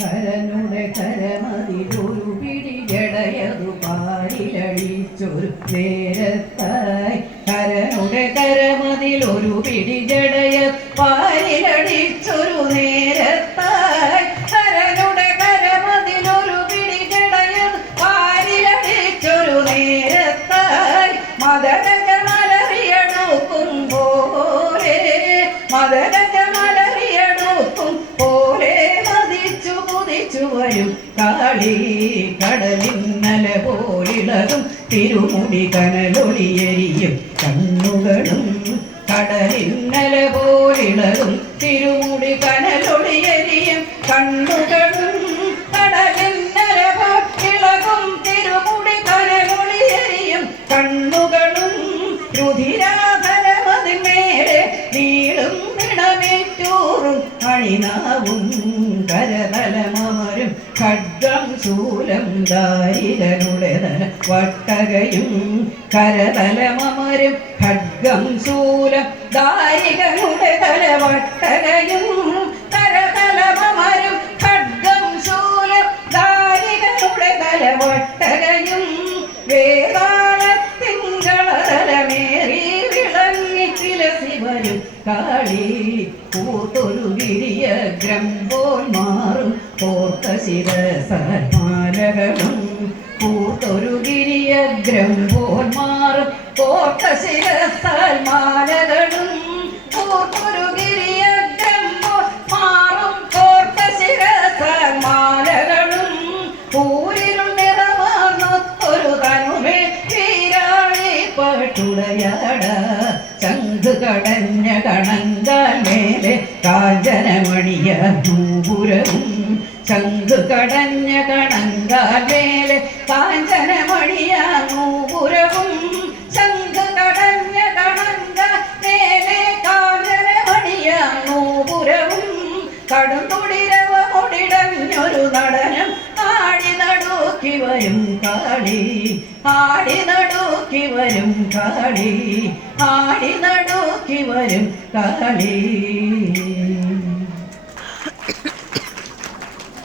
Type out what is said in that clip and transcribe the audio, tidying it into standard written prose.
കരനുടെ കരമതിലൊരു പിടി ജടയതു പാലിലടിച്ചൊരു നേരത്തായി കരനുടെ കരമതിലൊരു പിടി ജടയ പാലിലടിച്ചൊരു നേരത്തായി കരനുടെ കരമതിലൊരു പിടി ജടയ പാലിലടിച്ചൊരു നേരത്തായി മദനജ മലറിയടുക്കും പോലെ മദനജ മലറിയടുക്കും പോലെ മതിച്ചു കുതിച്ചു വരും കാളി കടലിന്നല പോലിളകും തിരുമുടി കനലൊളിയെരിയും കണ്ണുകളും കടലിന്നല പോലിളകും തിരുമുടി കനലൊളിയെരിയും കണ്ണുകളും കടലിന്നല പോലിളകും തിരുമുടി കനലൊളിയെരിയും കണ്ണുകളും രുധിരാധരമതിന്മേലെ നീളും നിണമേറ്റൂറും അണിനാവും കരതലമരും ഖഡ്ഗം ശൂലം ദാരികരുടെ തല വട്ടകയും കരതലമരും ഖഡ്ഗം ശൂലം ദാരികരുടെ തല വട്ടകയും കരതലമരും ഖഡ്ഗം ശൂലം ദാരികരുടെ തല വട്ടകയും വേദാളത്തിങ്കളതലമേറി വിളങ്ങി ചിലസി വരും കാളി കൂത്തൊരു ഗിരിയഗ്രം പോൽ മാറും കോർത്ത ശിരസമാലകളും കൂത്തൊരു ഗിരിയഗ്രം പോൽ മാറും കോർത്ത ശിരസമാലകളും കൂത്തൊരു ഗിരിയഗ്രം പോൽ മാറും കോർത്ത ശിരസമാലകളും പൂരിലും നിറമാർന്നൊരു തനുമേ വീരാളി പട്ടുടയാട ചങ്ക് കടഞ്ഞ കണങ്കാൽ മേലെ കാഞ്ചനമണിയ നൂപുരവും ചങ്ക് കടഞ്ഞ കണങ്കാൽ മേലെ കാഞ്ചനമണിയ നൂപുരവും ചങ്ക് കടഞ്ഞ കണങ്കാൽ മേലെ കാഞ്ചനമണിയ നൂപുരവും കടുംതുടിരവൊടിടഞ്ഞൊരു നടനം ആടി നടുക്കി വരും കാളി ആടി നടുക്കി വരും കാളി ആടി നടുക്കി വരും കാളി